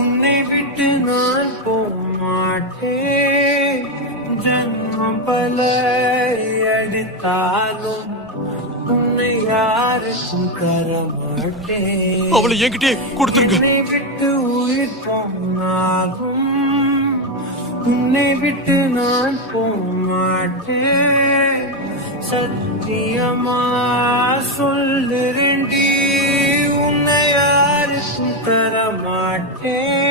உன்னை விட்டு நான் போமாட்டேன். ஜன்மம் பல அடித்தாலும் உன்னை யாருக்கும் தரமாட்டேன். அவளை என்கிட்டே கொடுத்துருங்க. உன்னை விட்டு உயிர் போனாலும் உன்னை விட்டு நான் போமாட்டேன். சத்தியமா சொல்லுறேன்டி, உன்னை யாருக்கும் தரமாட்டேன்.